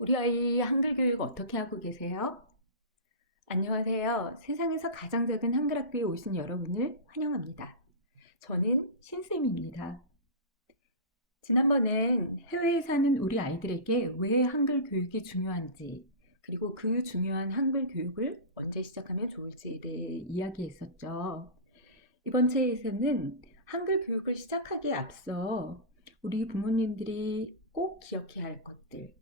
우리 아이 한글 교육 어떻게 하고 계세요? 안녕하세요. 세상에서 가장 작은 한글 학교에 오신 여러분을 환영합니다. 저는 신쌤입니다. 지난번엔 해외에 사는 우리 아이들에게 왜 한글 교육이 중요한지, 그리고 그 중요한 한글 교육을 언제 시작하면 좋을지에 대해 이야기했었죠. 이번 회에서는 한글 교육을 시작하기에 앞서 우리 부모님들이 꼭 기억해야 할 것들,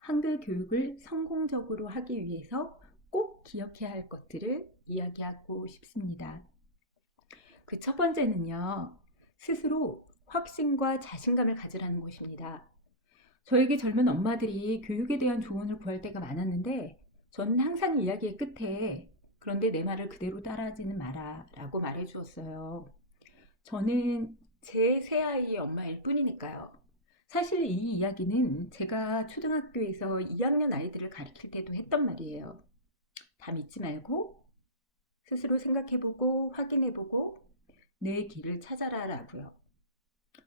한글 교육을 성공적으로 하기 위해서 꼭 기억해야 할 것들을 이야기하고 싶습니다. 그 첫 번째는요, 스스로 확신과 자신감을 가지라는 것입니다. 저에게 젊은 엄마들이 교육에 대한 조언을 구할 때가 많았는데, 저는 항상 이야기의 끝에 그런데 내 말을 그대로 따라하지는 마라 라고 말해 주었어요. 저는 제 새 아이의 엄마일 뿐이니까요. 사실 이 이야기는 제가 초등학교에서 2학년 아이들을 가르칠 때도 했던 말이에요. 다 믿지 말고 스스로 생각해보고 확인해보고 내 길을 찾아라 라고요.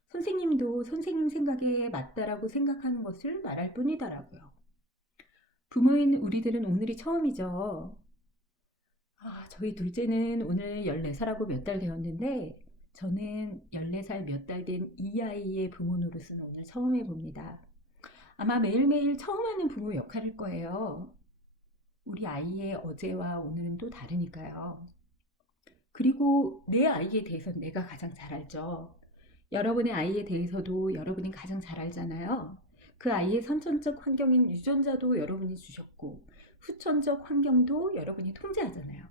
선생님도 선생님 생각에 맞다라고 생각하는 것을 말할 뿐이다라고요. 부모인 우리들은 오늘이 처음이죠. 저희 둘째는 오늘 14살하고 몇 달 되었는데 저는 14살 몇 달 된 이 아이의 부모 노릇은 오늘 처음 해봅니다. 아마 매일매일 처음 하는 부모 역할일 거예요. 우리 아이의 어제와 오늘은 또 다르니까요. 그리고 내 아이에 대해서 내가 가장 잘 알죠. 여러분의 아이에 대해서도 여러분이 가장 잘 알잖아요. 그 아이의 선천적 환경인 유전자도 여러분이 주셨고 후천적 환경도 여러분이 통제하잖아요.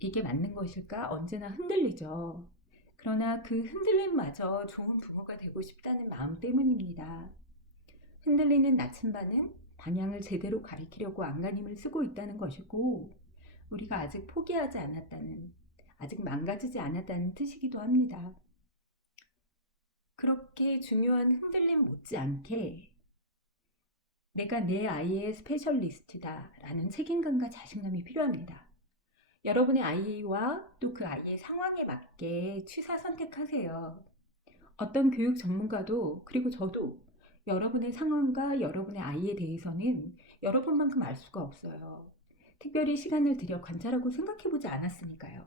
이게 맞는 것일까? 언제나 흔들리죠. 그러나 그 흔들림마저 좋은 부모가 되고 싶다는 마음 때문입니다. 흔들리는 나침반은 방향을 제대로 가리키려고 안간힘을 쓰고 있다는 것이고, 우리가 아직 포기하지 않았다는, 아직 망가지지 않았다는 뜻이기도 합니다. 그렇게 중요한 흔들림 못지않게 내가 내 아이의 스페셜리스트다 라는 책임감과 자신감이 필요합니다. 여러분의 아이와 또 그 아이의 상황에 맞게 취사 선택하세요. 어떤 교육 전문가도 그리고 저도 여러분의 상황과 여러분의 아이에 대해서는 여러분만큼 알 수가 없어요. 특별히 시간을 들여 관찰하고 생각해보지 않았으니까요.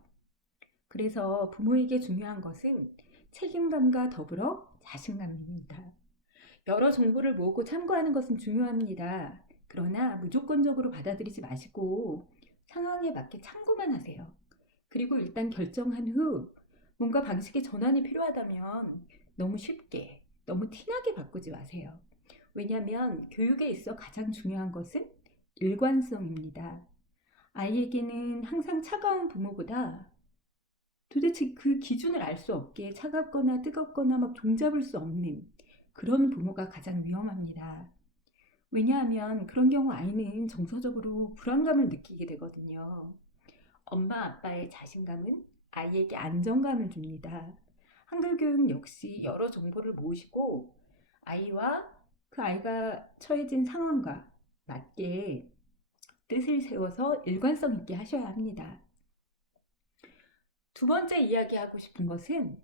그래서 부모에게 중요한 것은 책임감과 더불어 자신감입니다. 여러 정보를 모으고 참고하는 것은 중요합니다. 그러나 무조건적으로 받아들이지 마시고 상황에 맞게 참고만 하세요. 그리고 일단 결정한 후 뭔가 방식의 전환이 필요하다면 너무 쉽게, 너무 티나게 바꾸지 마세요. 왜냐하면 교육에 있어 가장 중요한 것은 일관성입니다. 아이에게는 항상 차가운 부모보다 도대체 그 기준을 알 수 없게 차갑거나 뜨겁거나 막 종잡을 수 없는 그런 부모가 가장 위험합니다. 왜냐하면 그런 경우 아이는 정서적으로 불안감을 느끼게 되거든요. 엄마 아빠의 자신감은 아이에게 안정감을 줍니다. 한글 교육 역시 여러 정보를 모으시고 아이와 그 아이가 처해진 상황과 맞게 뜻을 세워서 일관성 있게 하셔야 합니다. 두 번째 이야기하고 싶은 것은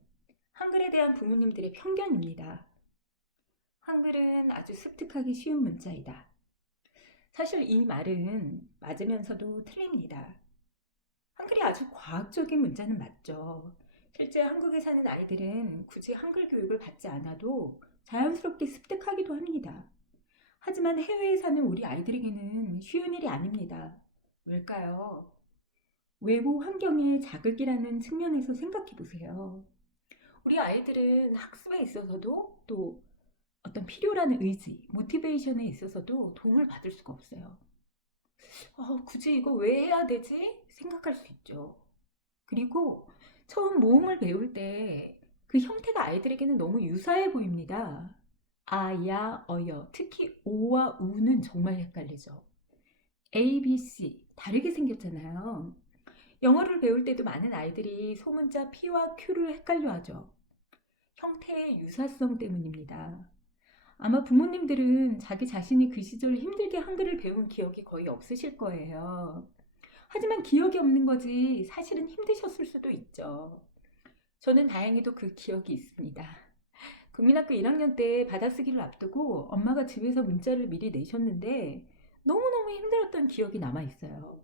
한글에 대한 부모님들의 편견입니다. 한글은 아주 습득하기 쉬운 문자이다. 사실 이 말은 맞으면서도 틀립니다. 한글이 아주 과학적인 문자는 맞죠. 실제 한국에 사는 아이들은 굳이 한글 교육을 받지 않아도 자연스럽게 습득하기도 합니다. 하지만 해외에 사는 우리 아이들에게는 쉬운 일이 아닙니다. 왜일까요? 외부 환경의 자극이라는 측면에서 생각해 보세요. 우리 아이들은 학습에 있어서도 또 어떤 필요라는 의지, 모티베이션에 있어서도 도움을 받을 수가 없어요. 굳이 이거 왜 해야 되지? 생각할 수 있죠. 그리고 처음 모음을 배울 때 그 형태가 아이들에게는 너무 유사해 보입니다. 아, 야, 어여. 특히 오와 우는 정말 헷갈리죠. A, B, C 다르게 생겼잖아요. 영어를 배울 때도 많은 아이들이 소문자 P와 Q를 헷갈려 하죠. 형태의 유사성 때문입니다. 아마 부모님들은 자기 자신이 그 시절 힘들게 한글을 배운 기억이 거의 없으실 거예요. 하지만 기억이 없는 거지 사실은 힘드셨을 수도 있죠. 저는 다행히도 그 기억이 있습니다. 국민학교 1학년 때 받아쓰기를 앞두고 엄마가 집에서 문자를 미리 내셨는데 너무너무 힘들었던 기억이 남아있어요.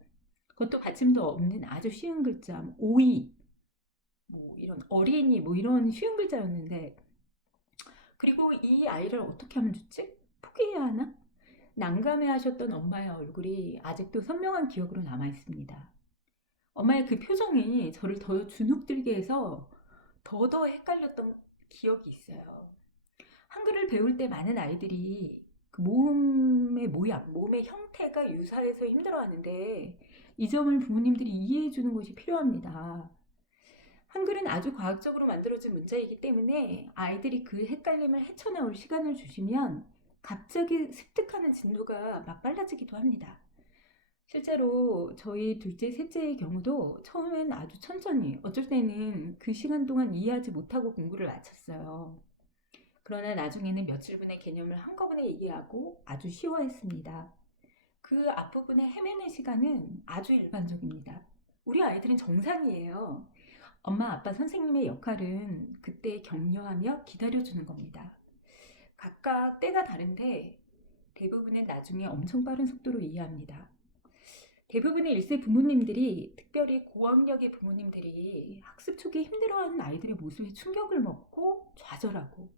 그것도 받침도 없는 아주 쉬운 글자, 오이, 뭐 이런 어린이, 뭐 이런 쉬운 글자였는데, 그리고 이 아이를 어떻게 하면 좋지? 포기해야 하나? 난감해 하셨던 엄마의 얼굴이 아직도 선명한 기억으로 남아있습니다. 엄마의 그 표정이 저를 더 주눅들게 해서 더더 헷갈렸던 기억이 있어요. 한글을 배울 때 많은 아이들이 그 몸의 모양, 몸의 형태가 유사해서 힘들어하는데 이 점을 부모님들이 이해해 주는 것이 필요합니다. 한글은 아주 과학적으로 만들어진 문자이기 때문에 아이들이 그 헷갈림을 헤쳐나올 시간을 주시면 갑자기 습득하는 진도가 막 빨라지기도 합니다. 실제로 저희 둘째, 셋째의 경우도 처음엔 아주 천천히, 어쩔 때는 그 시간 동안 이해하지 못하고 공부를 마쳤어요. 그러나 나중에는 며칠분의 개념을 한꺼번에 이해하고 아주 쉬워했습니다. 그 앞부분에 헤매는 시간은 아주 일반적입니다. 우리 아이들은 정상이에요. 엄마, 아빠, 선생님의 역할은 그때 격려하며 기다려주는 겁니다. 각각 때가 다른데 대부분은 나중에 엄청 빠른 속도로 이해합니다. 대부분의 1세 부모님들이, 특별히 고학력의 부모님들이 학습 초기 힘들어하는 아이들의 모습에 충격을 먹고 좌절하고,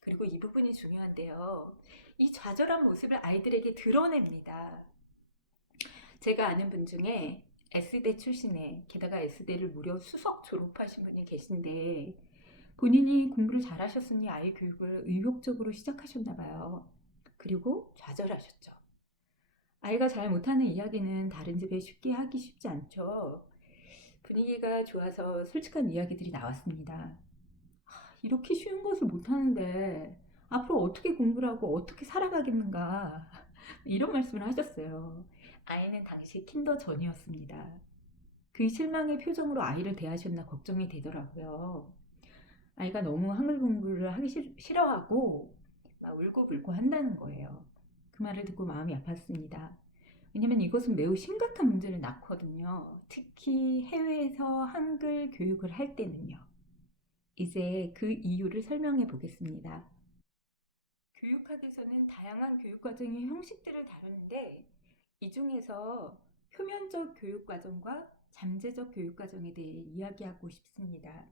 그리고 이 부분이 중요한데요. 이 좌절한 모습을 아이들에게 드러냅니다. 제가 아는 분 중에 S대 출신에, 게다가 S대를 무려 수석 졸업하신 분이 계신데 본인이 공부를 잘하셨으니 아이 교육을 의욕적으로 시작하셨나 봐요. 그리고 좌절하셨죠. 아이가 잘 못하는 이야기는 다른 집에 쉽게 하기 쉽지 않죠. 분위기가 좋아서 솔직한 이야기들이 나왔습니다. 이렇게 쉬운 것을 못하는데 앞으로 어떻게 공부를 하고 어떻게 살아가겠는가, 이런 말씀을 하셨어요. 아이는 당시 킨더 전이었습니다. 그 실망의 표정으로 아이를 대하셨나 걱정이 되더라고요. 아이가 너무 한글 공부를 하기 싫어하고 막 울고불고 한다는 거예요. 그 말을 듣고 마음이 아팠습니다. 왜냐면 이것은 매우 심각한 문제를 낳거든요. 특히 해외에서 한글 교육을 할 때는요. 이제 그 이유를 설명해 보겠습니다. 교육학에서는 다양한 교육과정의 형식들을 다루는데 이 중에서 표면적 교육과정과 잠재적 교육과정에 대해 이야기하고 싶습니다.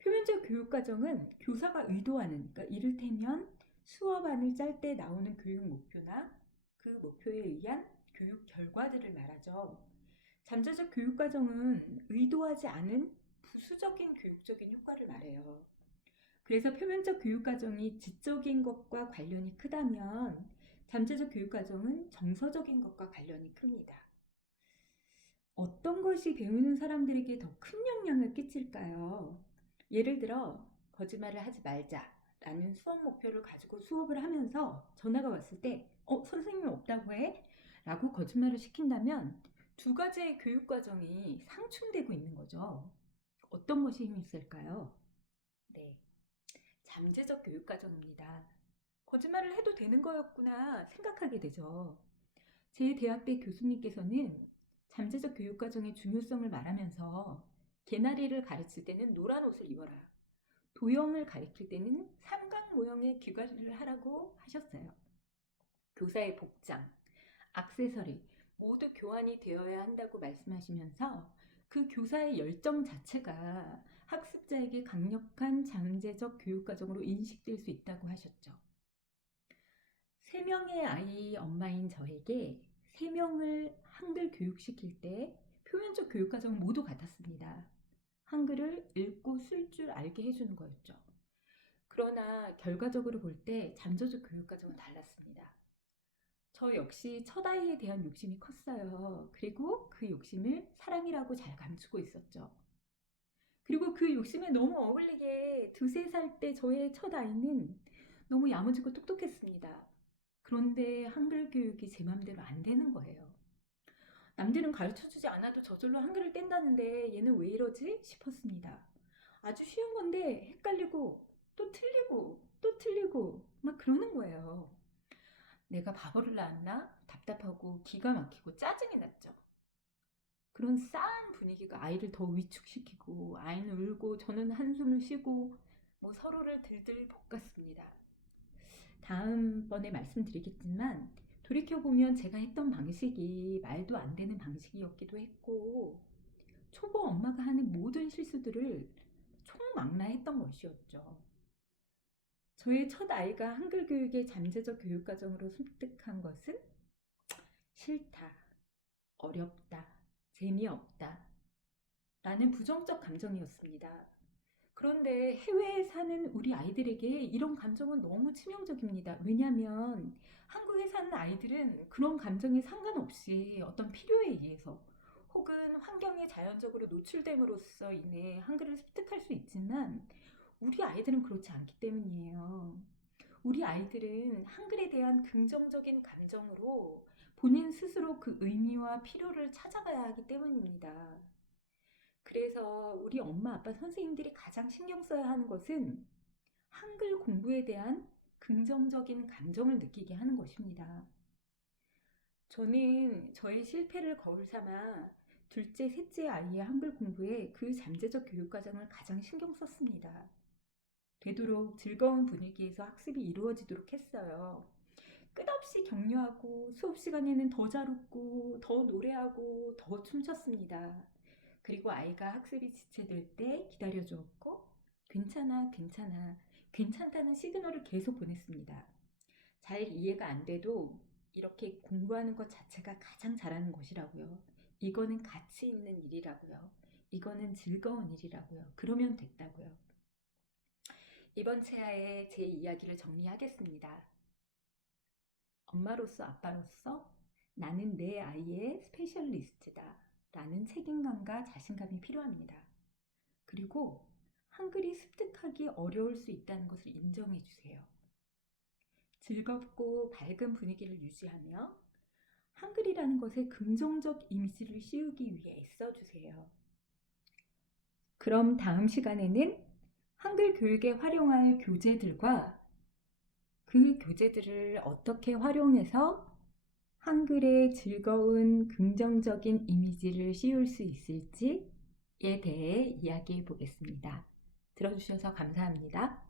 표면적 교육과정은 교사가 의도하는, 그러니까 이를테면 수업안을 짤 때 나오는 교육 목표나 그 목표에 의한 교육 결과들을 말하죠. 잠재적 교육과정은 의도하지 않은 부수적인 교육적인 효과를 말해요. 그래서 표면적 교육과정이 지적인 것과 관련이 크다면 잠재적 교육과정은 정서적인 것과 관련이 큽니다. 어떤 것이 배우는 사람들에게 더 큰 영향을 끼칠까요? 예를 들어 거짓말을 하지 말자라는 수업 목표를 가지고 수업을 하면서 전화가 왔을 때 선생님이 없다고 해? 라고 거짓말을 시킨다면 두 가지의 교육과정이 상충되고 있는 거죠. 어떤 것이 힘이 있을까요? 네, 잠재적 교육과정입니다. 거짓말을 해도 되는 거였구나 생각하게 되죠. 제 대학 때 교수님께서는 잠재적 교육과정의 중요성을 말하면서 개나리를 가르칠 때는 노란 옷을 입어라, 도형을 가르칠 때는 삼각 모형의 귀걸이를 하라고 하셨어요. 교사의 복장, 액세서리 모두 교환이 되어야 한다고 말씀하시면서 그 교사의 열정 자체가 학습자에게 강력한 잠재적 교육과정으로 인식될 수 있다고 하셨죠. 3명의 아이 엄마인 저에게 3명을 한글 교육시킬 때 표면적 교육과정은 모두 같았습니다. 한글을 읽고 쓸 줄 알게 해주는 거였죠. 그러나 결과적으로 볼 때 잠재적 교육과정은 달랐습니다. 저 역시 첫 아이에 대한 욕심이 컸어요. 그리고 그 욕심을 사랑이라고 잘 감추고 있었죠. 그리고 그 욕심에 너무 어울리게 2~3살 때 저의 첫 아이는 너무 야무지고 똑똑했습니다. 그런데 한글 교육이 제 맘대로 안 되는 거예요. 남들은 가르쳐주지 않아도 저절로 한글을 뗀다는데 얘는 왜 이러지 싶었습니다. 아주 쉬운 건데 헷갈리고 또 틀리고 또 틀리고 막 그러는 거예요. 내가 바보를 낳았나? 답답하고 기가 막히고 짜증이 났죠. 그런 싸한 분위기가 아이를 더 위축시키고 아이는 울고 저는 한숨을 쉬고 뭐 서로를 들들 볶았습니다. 다음번에 말씀드리겠지만 돌이켜보면 제가 했던 방식이 말도 안 되는 방식이었기도 했고 초보 엄마가 하는 모든 실수들을 총망라했던 것이었죠. 저의 첫 아이가 한글 교육의 잠재적 교육 과정으로 습득한 것은 싫다, 어렵다, 재미없다 라는 부정적 감정이었습니다. 그런데 해외에 사는 우리 아이들에게 이런 감정은 너무 치명적입니다. 왜냐하면 한국에 사는 아이들은 그런 감정에 상관없이 어떤 필요에 의해서 혹은 환경에 자연적으로 노출됨으로써 인해 한글을 습득할 수 있지만 우리 아이들은 그렇지 않기 때문이에요. 우리 아이들은 한글에 대한 긍정적인 감정으로 본인 스스로 그 의미와 필요를 찾아가야 하기 때문입니다. 그래서 우리 엄마, 아빠, 선생님들이 가장 신경 써야 하는 것은 한글 공부에 대한 긍정적인 감정을 느끼게 하는 것입니다. 저는 저의 실패를 거울 삼아 둘째, 셋째 아이의 한글 공부에 그 잠재적 교육 과정을 가장 신경 썼습니다. 되도록 즐거운 분위기에서 학습이 이루어지도록 했어요. 끝없이 격려하고 수업 시간에는 더 잘 웃고 더 노래하고 더 춤췄습니다. 그리고 아이가 학습이 지체될 때 기다려주었고 괜찮아, 괜찮아, 괜찮다는 시그널을 계속 보냈습니다. 잘 이해가 안 돼도 이렇게 공부하는 것 자체가 가장 잘하는 것이라고요. 이거는 가치 있는 일이라고요. 이거는 즐거운 일이라고요. 그러면 됐다고요. 이번 체화에 제 이야기를 정리하겠습니다. 엄마로서 아빠로서 나는 내 아이의 스페셜리스트다 라는 책임감과 자신감이 필요합니다. 그리고 한글이 습득하기 어려울 수 있다는 것을 인정해 주세요. 즐겁고 밝은 분위기를 유지하며 한글이라는 것에 긍정적 이미지를 씌우기 위해 애써주세요. 그럼 다음 시간에는 한글 교육에 활용할 교재들과 그 교재들을 어떻게 활용해서 한글의 즐거운 긍정적인 이미지를 씌울 수 있을지에 대해 이야기해 보겠습니다. 들어주셔서 감사합니다.